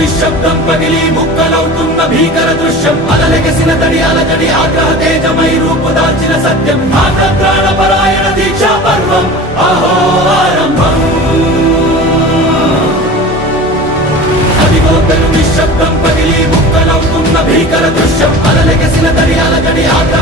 నిశ్శబ్దం పగిలి ముక్కలవుతున్న భీకర దృశ్యం అలలెగసిన తడి అలజడి ఆగ్రహ తేజమై రూపుదాల్చిన సత్యం ప్రాణపరాయణ దీక్షా పర్వం అహో ఆరంభం నిశ్శబ్దం పగిలి ముక్కలవుతున్న భీకర దృశ్యం అలలెగసిన తడి అలజడి ఆగ్రహ